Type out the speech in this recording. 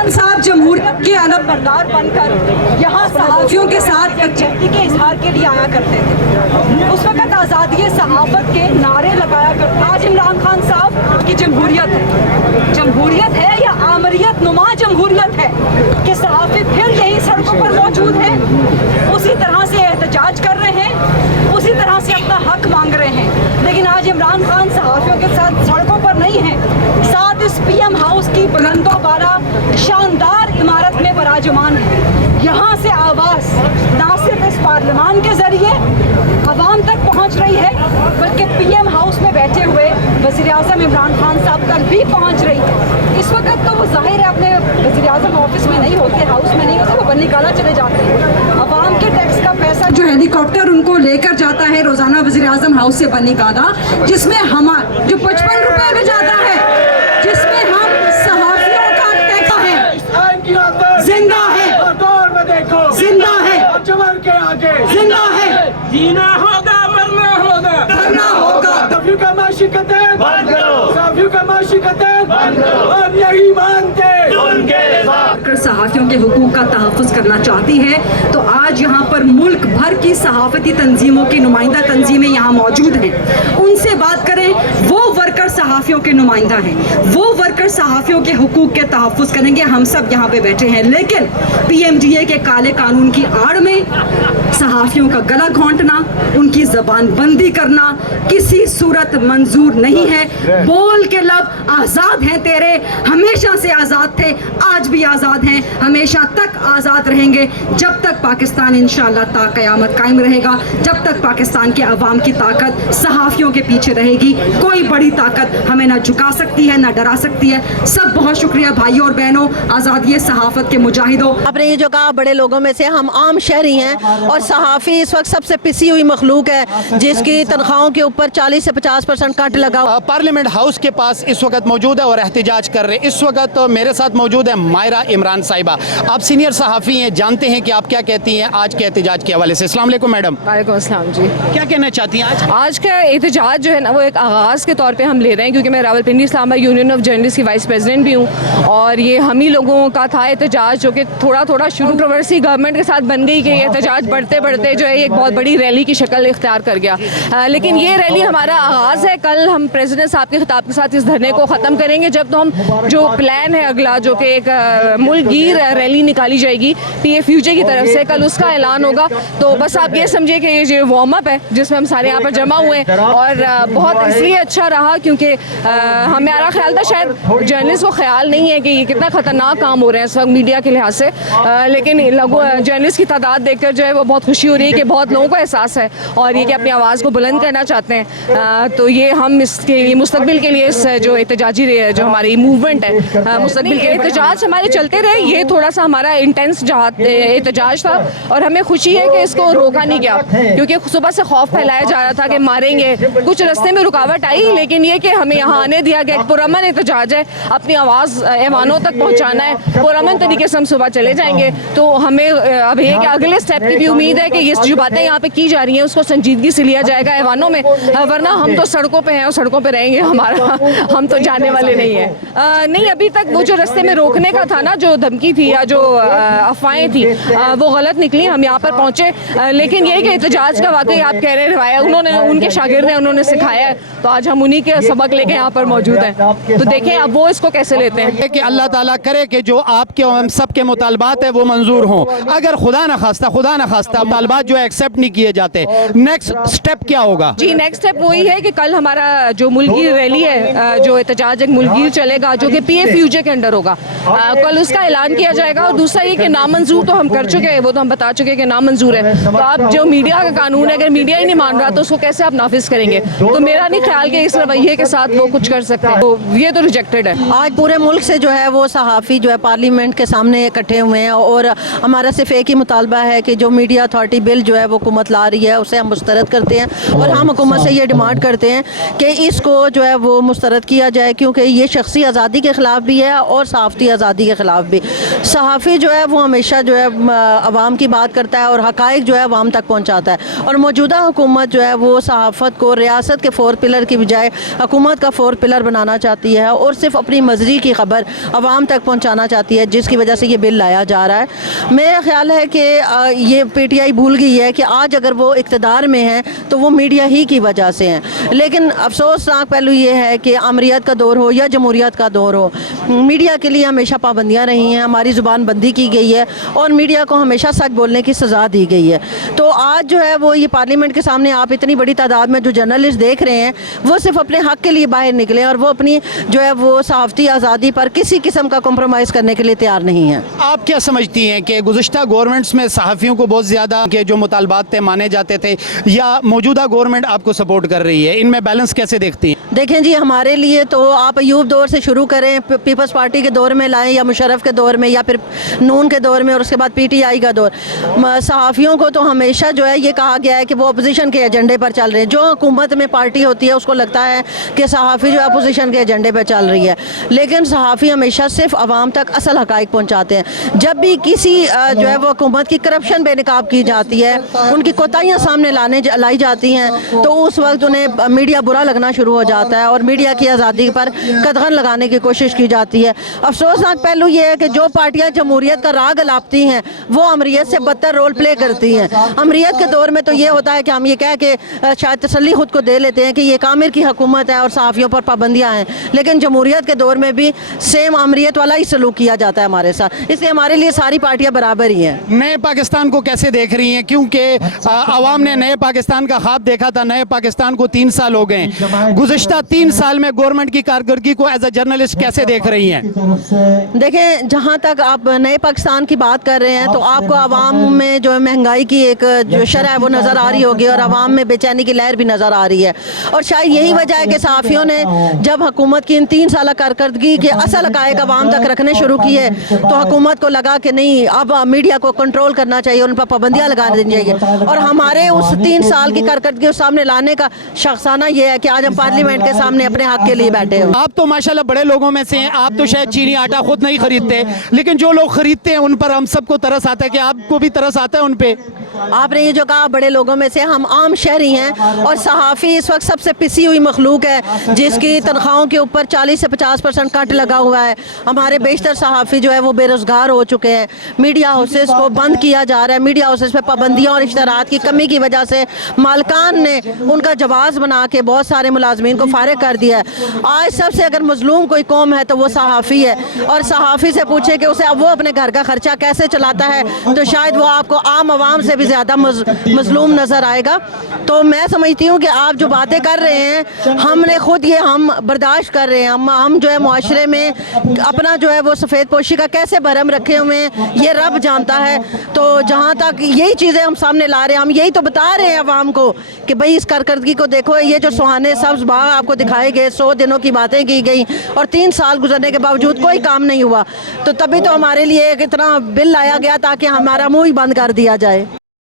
खान साहब जमहूरियत के अलम बरदार बनकर यहाँ सहाफ़ियों के साथ यकजहती के इजहार के लिए आया करते थे। उस वक़्त आज़ादी सहाफ़त के नारे लगाया करते। आज इमरान खान साहब की जमहूरियत है या आमरियत नुमा जमहूरियत है कि सहाफ़ी फिर यही सड़कों पर मौजूद हैं, उसी तरह से एहतजाज कर रहे हैं, उसी तरह से अपना हक मांग रहे हैं। लेकिन आज इमरान खान सहाफ़ियों के साथ सड़कों पर नहीं हैं, साथ इस PM हाउस की बुलंदो बाला शानदार इमारत में विराजमान है। यहाँ से आवाज़ ना सिर्फ इस पार्लियामान के ज़रिए आवाम तक पहुँच रही है, बल्कि PM हाउस में बैठे हुए वज़ीर-ए-आज़म इमरान खान साहब तक भी पहुँच रही है। इस वक्त तो वो ज़ाहिर है अपने वज़ीर-ए-आज़म ऑफिस में नहीं होते, हाउस में नहीं होते, वो बन्नी गाला चले जाते हैं। आवाम के टैक्स का पैसा जो हेलीकॉप्टर उनको लेकर जाता है रोज़ाना वज़ीर-ए-आज़म हाउस से बन्नी गाला, जिसमें हमारा जो 55 रुपये में जाता है, जिसमें हम सहाफ़ियों का टैक्स है, जिंदा है, जिंदा है, जिंदा है, जीना होगा मरना होगा, करना होगा। सहाफ़ियों का माशिकतें बंद करो, सहाफ़ियों का माशिकतें बंद करो, हम यही मानते अगर सहाफ़ियों के हुकूक का तहफ़्फ़ुज़ करना चाहती है तो आज यहाँ पर मुल्क भर की सहाफ़ती तंजीमों की नुमाइंदा तंजीमें यहाँ मौजूद हैं। उनसे बात करें, वो वर्कर सहाफ़ियों के नुमाइंदा हैं, वो वर्कर सहाफ़ियों के हुकूक के तहफ़्फ़ुज़ करेंगे। हम सब यहाँ पे बैठे हैं, लेकिन PMDA के काले कानून की आड़ में सहाफ़ियों का गला घोंटना, उनकी ज़बान बंदी करना किसी सूरत मंजूर नहीं है। बोल के लब आज़ाद हैं तेरे, हमेशा से आज़ाद थे, आज भी आज़ाद हैं, हमेशा तक आज़ाद रहेंगे जब तक पाकिस्तान इंशाअल्लाह ता क़यामत कायम रहेगा, जब तक पाकिस्तान के अवाम की ताकत सहाफ़ियों के पीछे रहेगी। कोई बड़ी ताकत हमें ना झुका सकती है, ना डरा सकती है। सब बहुत शुक्रिया भाइयों और बहनों, आज़ादी सहाफ़त के मुजाहिदों। आपने ये जो कहा, बड़े लोगों में से हम आम शहरी हैं और सहाफ़ी इस वक्त सबसे पिसी हुई मखलूक है जिसकी तनख्वाहों के ऊपर 40 से 50% कट लगा। पार्लियामेंट हाउस के पास इस वक्त मौजूद है और एहतजाज कर रहे हैं। इस वक्त मेरे साथ मौजूद है मायरा इमरान साहिबा। आप सीनियर सहाफ़ी हैं, जानते हैं कि आप क्या कहती हैं आज के एहतजाज के हवाले से। अस्सलाम वालेकुम मैडम। वालेकुम अस्सलाम जी। क्या कहना चाहती हैं आज का एहतजाज जो है ना, वो एक आगाज़ के तौर पे हम ले रहे हैं, क्योंकि मैं Rawalpindi Islamabad union of journalist की वाइस प्रेसिडेंट भी हूँ और ये हम ही लोगों का था एहतजाज, जो कि थोड़ा थोड़ा कंट्रोवर्सी गवर्नमेंट के साथ बन गई कि एहतजाज बढ़ते बढ़ते जो है एक बहुत बड़ी रैली की शक्ल इख्तियार कर गया। लेकिन ये रैली हमारा आगाज़ है। कल हम प्रेसिडेंट साहब के खिताब के साथ इस धरने को ख़त्म करेंगे, जब तो हम जो प्लान है अगला, जो कि एक मुल्क गिर रैली निकाली जाएगी PFUJ की तरफ से, कल उसका ऐलान होगा। तो बस आप ये समझिए कि ये जो वार्म अप है जिसमें हम सारे यहाँ पर जमा हुए हैं, और बहुत इसलिए अच्छा रहा क्योंकि हमारा ख्याल था शायद जर्नलिस्ट को ख्याल नहीं है कि ये कितना ख़तरनाक काम हो रहे हैं इस वक्त मीडिया के लिहाज से, लेकिन जर्नलिस्ट की तादाद देखकर जो है वो बहुत खुशी हो रही है कि बहुत लोगों को एहसास है और ये कि अपनी आवाज़ को बुलंद करना चाहते हैं। तो ये हम इसके मुस्तकबिल के लिए इस जो एहतजाजी जो हमारी मूवमेंट है, मुस्तकबिल के एहतजाज हमारे चलते रहे। ये थोड़ा सा हमारा इंटेंस एहतजाज था और हमें खुशी है कि इसको रोका नहीं गया, क्योंकि सुबह से खौफ फैलाया जा रहा था कि मारेंगे। कुछ रास्ते में रुकावट आई, लेकिन ये कि हमें यहाँ आने दिया गया। एक पुरअमन एहतजाज है, अपनी आवाज़ ऐवानों तक पहुँचाना है, पुरअमन तरीके से हम सुबह चले जाएंगे। तो हमें अब ये कि अगले स्टेप की भी उम्मीद है कि ये जो बातें यहाँ पे की जा रही हैं उसको संजीदगी से लिया जाएगा ऐवानों में, वरना हम तो सड़कों पे हैं और सड़कों पे रहेंगे। हम तो जाने वाले नहीं हैं। नहीं, अभी तक वो जो रास्ते में रोकने का था ना, जो धमकी थी या जो अफवाहें थी, वो गलत निकली। हम यहाँ पर पहुँचे, लेकिन ये कि एहतजाज का वाकई आप कह रहे हैं रवाया, उन्होंने उनके शागिर्द हैं, उन्होंने सिखाया है, तो आज हम उन्हीं के सबक लेके यहाँ पर मौजूद हैं। तो देखें अब वो इसको कैसे लेते हैं। कि अल्लाह ताला करे कि जो आपके हम सब के मुतालबात है वो मंजूर हों। अगर खुदा न खास्ता मुतालबात जो है एक्सेप्ट नहीं किए जाते, नेक्स्ट स्टेप क्या होगा? जी, नेक्स्ट स्टेप वही है कि कल हमारा जो मुल्कगीर रैली है, जो एहतजाज एक मुल्कगीर चलेगा, जो कि PFUJ के अंडर होगा, कल उसका ऐलान किया जाएगा। और दूसरा ये कि नामंजूर तो हम कर चुके हैं, वो तो हम बता चुके हैं कि नामंजूर है। तो आप जो मीडिया का कानून है, अगर मीडिया ही नहीं मान रहा तो उसको कैसे आप नाफिज करेंगे? तो मेरा नहीं ख्याल कि इस रवैये के साथ वो कुछ कर सकते हैं, तो ये तो रिजेक्टेड है। आज पूरे मुल्क से जो है वो सहाफ़ी जो है पार्लियामेंट के सामने इकट्ठे हुए हैं और हमारा सिर्फ एक ही मुतालबा है कि जो मीडिया अथॉरिटी बिल जो है वो हुकूमत ला रही है उसे हम मुस्तरद करते हैं और हम हुकूमत से ये डिमांड करते हैं कि इसको जो है वो मुस्तरद किया जाए, क्योंकि ये शख्सी आज़ादी के ख़िलाफ़ भी है और सहाफ़ती आज़ादी के ख़िलाफ़ भी। सहाफ़ी जो है वो हमेशा जो है अवाम की बात करता है और हक़ाइक़ जो है अवाम तक पहुँचाता है, और मौजूदा हुकूमत जो है वो सहाफ़त को रियासत के 4 पिलर की बजाय हुकूमत का 4 पिलर बनाना चाहती है और सिर्फ अपनी मर्ज़ी की खबर अवाम तक पहुँचाना चाहती है, जिसकी वजह से ये बिल लाया जा रहा है। मेरा ख्याल है कि ये PTI भूल गई है कि आज अगर वो इक़्तिदार में है तो वो मीडिया ही की वजह से हैं, लेकिन अफसोसनाक पहलू ये है कि अमरीत का दौर हो या जमहूरियत का दौर हो, मीडिया के लिए हमेशा पाबंदियाँ रही हैं, हमारी ज़ुबान बंदी की गई है और मीडिया को हमेशा सच बोलने की सज़ा दी गई है। तो आज जो है वो ये पार्लियामेंट के सामने आप इतनी बड़ी तादाद में जो जर्नलिस्ट देख रहे हैं वो सिर्फ अपने हक़ के लिए बाहर निकले और वो अपनी जो है वो सहाफ़ती आज़ादी पर किसी किस्म का कॉम्प्रोमाइज़ करने के लिए तैयार नहीं है। आप क्या समझती हैं कि गुज़िश्ता गवर्नमेंट्स में सहाफ़ियों को बहुत ज़्यादा के जो मुतालबात थे माने जाते थे, या मौजूदा गवर्नमेंट आपको सपोर्ट कर रही है, इनमें बैलेंस कैसे देखती हैं? देखें जी, हमारे लिए तो आप अयूब दौर से शुरू करें, पीपल्स पार्टी के दौर में लाएं या मुशर्रफ के दौर में या फिर नून के दौर में और उसके बाद PTI का दौर, सहाफ़ियों को तो हमेशा जो है ये कहा गया है कि वो अपोजिशन के एजेंडे पर चल रहे हैं। जो हुकूमत में पार्टी होती है उसको लगता है कि सहाफ़ी जो अपोजिशन के एजेंडे पर चल रही है, लेकिन सहाफ़ी हमेशा सिर्फ आवाम तक असल हक़ाइक़ पहुँचाते हैं। जब भी किसी जो है वो हुकूमत की करप्शन बेनकाब की जाती है, उनकी कोताहियाँ सामने लाई जाती हैं, तो उस वक्त उन्हें मीडिया बुरा लगना शुरू हो जाता है और मीडिया की आज़ादी पर कदगन लगाने की कोशिश की जाती है। अफसोसनाक पहलू ये है कि जो पार्टियाँ जमहूरियत का राग अलापती हैं वो अमरीत से बदतर रोल प्ले करती हैं। अमरीत के दौर में तो ये होता है कि हम ये कह के शायद तसल्ली खुद को दे लेते हैं कि ये कामिर की हुकूमत है और सहाफ़ियों पर पाबंदियाँ हैं, लेकिन जमहूरियत के दौर में भी सेम अमरीत वाला ही सलूक किया जाता है हमारे साथ, इसलिए हमारे लिए सारी पार्टियाँ बराबर ही हैं। नए पाकिस्तान को कैसे देख रही हैं, क्योंकि आवाम ने नए पाकिस्तान का ख्वाब देखा था, नए पाकिस्तान को 3 साल हो गए, गुज़िश्ता 3 साल में गवर्नमेंट की कारकर्दगी को एज ए जर्नलिस्ट कैसे देख रही हैं? देखें, जहाँ तक आप नए पाकिस्तान की बात कर रहे हैं तो आपको आवाम में जो महंगाई की एक जो शरह है वो नज़र आ रही होगी और आवाम में बेचैनी की लहर भी नज़र आ रही है, और शायद यही वजह है कि सहाफ़ियों ने जब हुकूमत की इन 3 साल कारकर्दगी के असल हक़ाइक़ आवाम तक रखने शुरू किए तो हुकूमत को लगा कि नहीं, अब मीडिया को कंट्रोल करना चाहिए, उन पर पाबंदियाँ लगा देनी चाहिए, और हमारे उस 3 साल की कारकर्दगी को सामने लाने का शख्साना ये है कि आज हम पार्लियामेंट के सामने अपने हक़ के लिए बैठे हो। आप तो माशाल्लाह बड़े लोगों में से हैं, आप तो शायद चीनी आटा खुद नहीं खरीदते, लेकिन जो लोग खरीदते हैं उन पर हम सबको तरस आता है। कि आपको भी तरस आता है उन पे? आपने ये जो कहा बड़े लोगों में से, हम आम शहरी हैं और सहाफ़ी इस वक्त सबसे पिसी हुई मखलूक है जिसकी तनख्वाहों के ऊपर 40 से 50% कट लगा हुआ है। हमारे बेशतर सहाफ़ी जो है वो बेरोज़गार हो चुके हैं, मीडिया हाउसेस को बंद किया जा रहा है, मीडिया हाउसेस पे पाबंदियों और इश्तहारात की कमी की वजह से मालकान ने उनका जवाज़ बना के बहुत सारे मुलाजमीन को फारिग कर दिया है। आज सबसे अगर मजलूम कोई कौम है तो वो सहाफ़ी है, और सहाफ़ी से पूछे कि उसे अब वो अपने घर का खर्चा कैसे चलाता है तो शायद वो आपको आम आवाम से भी ज़्यादा मजलूम नज़र आएगा। तो मैं समझती हूँ कि आप जो बातें कर रहे हैं हमने खुद ये हम बर्दाश्त कर रहे हैं, हम जो है मुआशरे में अपना जो है वो सफ़ेद पोशी का कैसे भरम रखे हुए हैं ये रब जानता है। तो जहाँ तक यही चीज़ें हम सामने ला रहे हैं, हम यही तो बता रहे हैं अवाम को कि भाई इस कारकर्दगी को देखो, ये जो सुहाने सब्ज़ बाग आपको दिखाए गए, 100 दिनों की बातें की गई और 3 साल गुजरने के बावजूद कोई काम नहीं हुआ, तो तभी तो हमारे लिए एक इतना बिल लाया गया ताकि हमारा मुँह ही बंद कर दिया जाए।